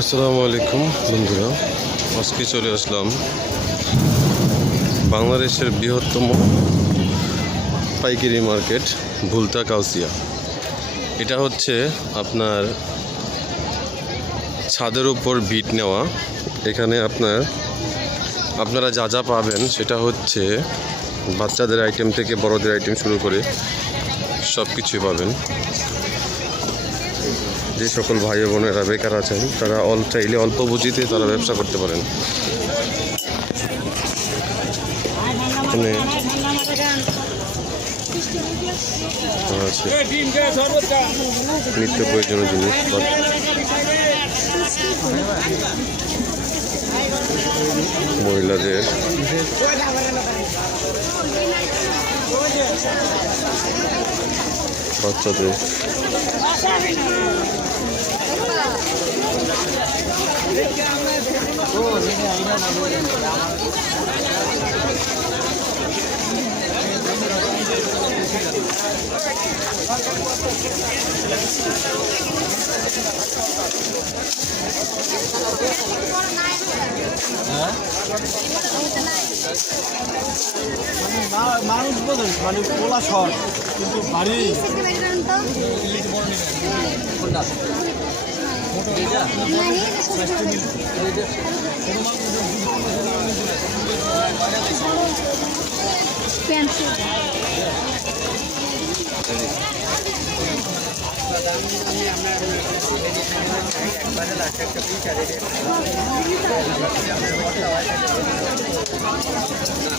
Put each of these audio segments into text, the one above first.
আসসালামু আলাইকুম বন্ধুরা, আজকে চলে আসলাম বাংলাদেশের বৃহত্তম পাইকারি মার্কেট ভুলতা কাউসিয়া। এটা হচ্ছে আপনার ছাদের উপর ভিট নেওয়া। এখানে আপনারা যা যা পাবেন সেটা হচ্ছে বাচ্চাদের আইটেম থেকে বড়দের আইটেম শুরু করে সব কিছুই পাবেন। যে সকল ভাই বোনেরা বেকার আছেন তারা চাইলে অল্প পুঁজিতে তারা ব্যবসা করতে পারেন। এখানে আছে নিত্য প্রয়োজনীয় জিনিস, মহিলাদের বাচ্চাদের মানুষ বোঝেন মানে পোলা শহর কিন্তু বাড়ি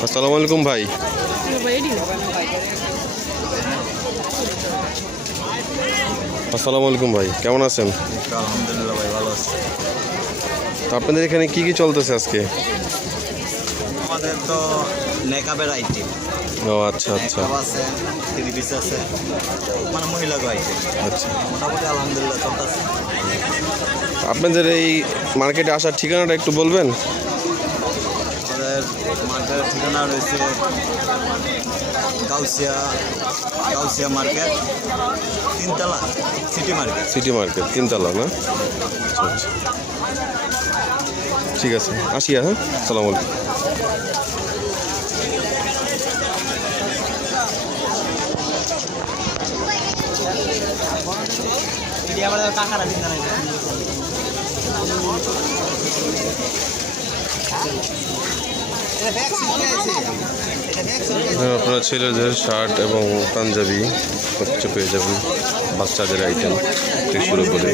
আসসালামু আলাইকুম ভাই। আসসালামু আলাইকুম ভাই, কেমন আছেন? আলহামদুলিল্লাহ ভাই, ভালো আছে। আপনাদের এখানে কি কি চলতেছে আজকে? আমাদের তো মেকআপের আইটেম ও আচ্ছা আচ্ছা আছে, থ্রি পিস আছে, মানে মহিলা আইটেম আচ্ছা। মোটামুটি আলহামদুলিল্লাহ চলতেছে। আপনাদের এই মার্কেটে আসার ঠিকানাটা একটু বলবেন? আমাদের মার্কেটের ঠিকানা রয়েছে কাউসিয়া মার্কেট, তিনতলা, সিটি মার্কেট তিনতলা না? আচ্ছা আচ্ছা, ঠিক আছে, আসি। হ্যাঁ, আসসালামু আলাইকুম। আপনার ছেলেদের শার্ট এবং পাঞ্জাবি সব কিছু পেয়ে যাবেন, বাচ্চাদের আইটেম থেকে শুরু করে